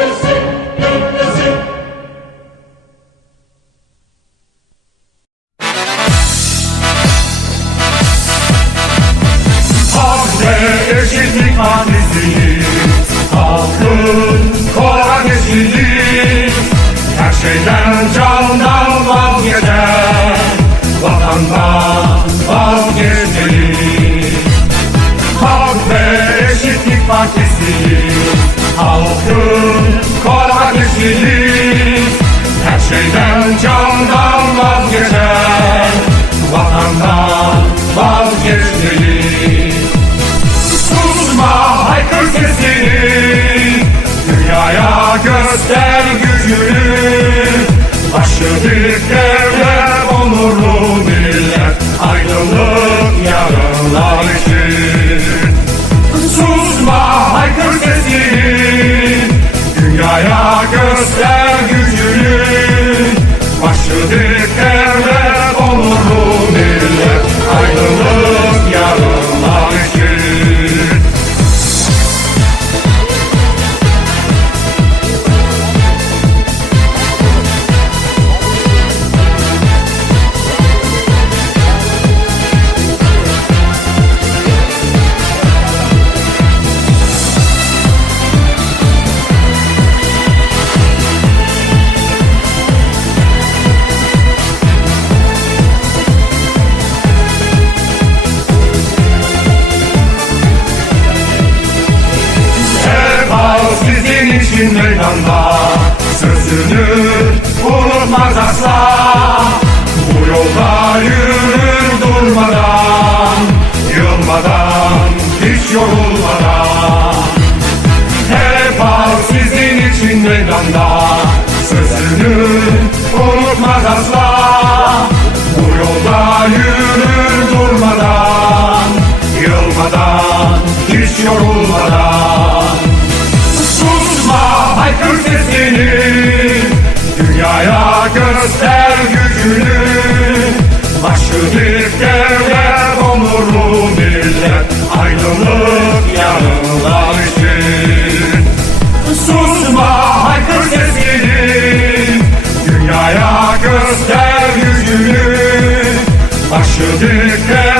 the same. için. Susma haykır sesini. Dünyaya göster. Gitsin meydanda Sözünü unutmaz asla. Bu yolda yürür durmadan Yılmadan, hiç yorulmadan. Hep al sizin için meydanda Yeah.